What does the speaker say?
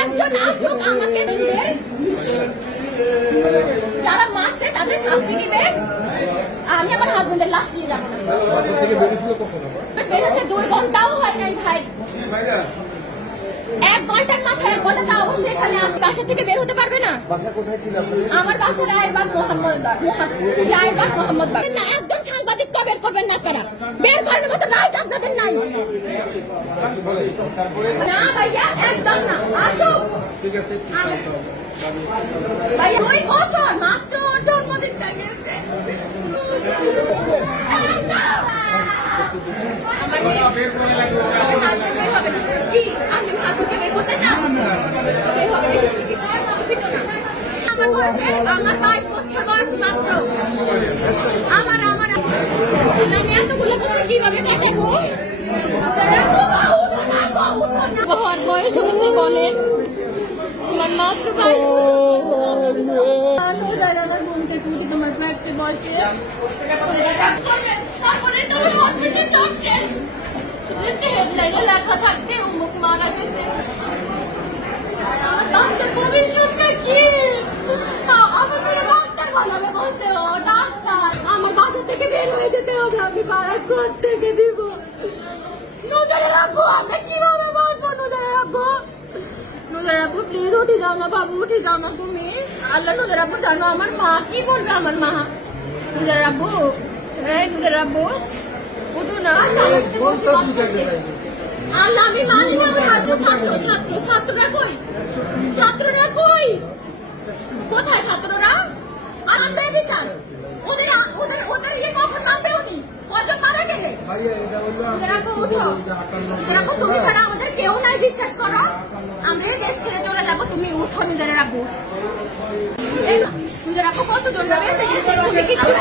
একজন আসুক আমাকে দিবে, যারা মাসে তাদের শাস্তি দিবে। আমি আমার হাজবেন্ডের লাশ নিয়ে যাবো। বেরোছে 2 ঘন্টাও হয় নাই ভাই, 1 ঘন্টার মাথায় 1 ঘন্টা অবশ্যই এখানে আসবে। বাসা থেকে বের হতে পারবে না। বাসা কোথায় ছিল? আমার বাসা রায়েরবাগ মোহাম্মদবাগ। না, একজন সাংবাদিক তো বের করবেন না আপনারা, বের করার মতো নাই আপনাদের নাই। না ভাইয়া একদম না, আসুক। ভাইয়া 2 বছর মাত্র জন্মদিনটা গেছে। আমার বয়সে আমার 22 বছর বয়স মাত্র। আমার আমি এতগুলো বছর কিভাবে কাটাবো? আমার বয়স হয়েছে বলেন, আমার মাত্র 22 বছর। আমার বোনকে তুমি তোমার একটা বয়সে তারপরে তোমার হসপিটালে সব শেষ, শুধু একটা হেডলাইনে লেখা থাকতে অমুক মারা গেছে। বাচ্চার ভবিষ্যৎটা কি? আমার মেয়ে ডাক্তার বানাবে বলছে, ও ডাক্তার। আমার বাসা থেকে বের হয়ে যেতে হবে, আমি ভাড়া ঘর থেকে দিব। নজরে রাখবো, আমরা কিভাবে বাঁচবো? নজরে রাখবো, নজরে রাখবো। প্লিজ উঠে যাও না বাবু, উঠে যাও না তুমি। আল্লাহ নজরে রাখবো। জানো আমার মা কি বলবে? আমার মা নজরে রাখবো, নজরে রাখবো। উঠো না, আল্লাহ আমি মানি না। ছাত্ররা কই? ছাত্ররা কই? কোথায় ছাত্ররা? আনবে বিচার। ওদের ইয়ে কখন মানবে উনি? কজন মারা গেলে? ওদের রাখো, উঠো। ওদের রাখো, তুমি ছাড়া আমাদের কেউ নাই, বিশ্বাস করো। আমরা এই দেশ ছেড়ে চলে যাবো, তুমি উঠো। নিজেরা রাখবো, নিজেরা রাখো। কতজন যাবে? তুমি কিচ্ছু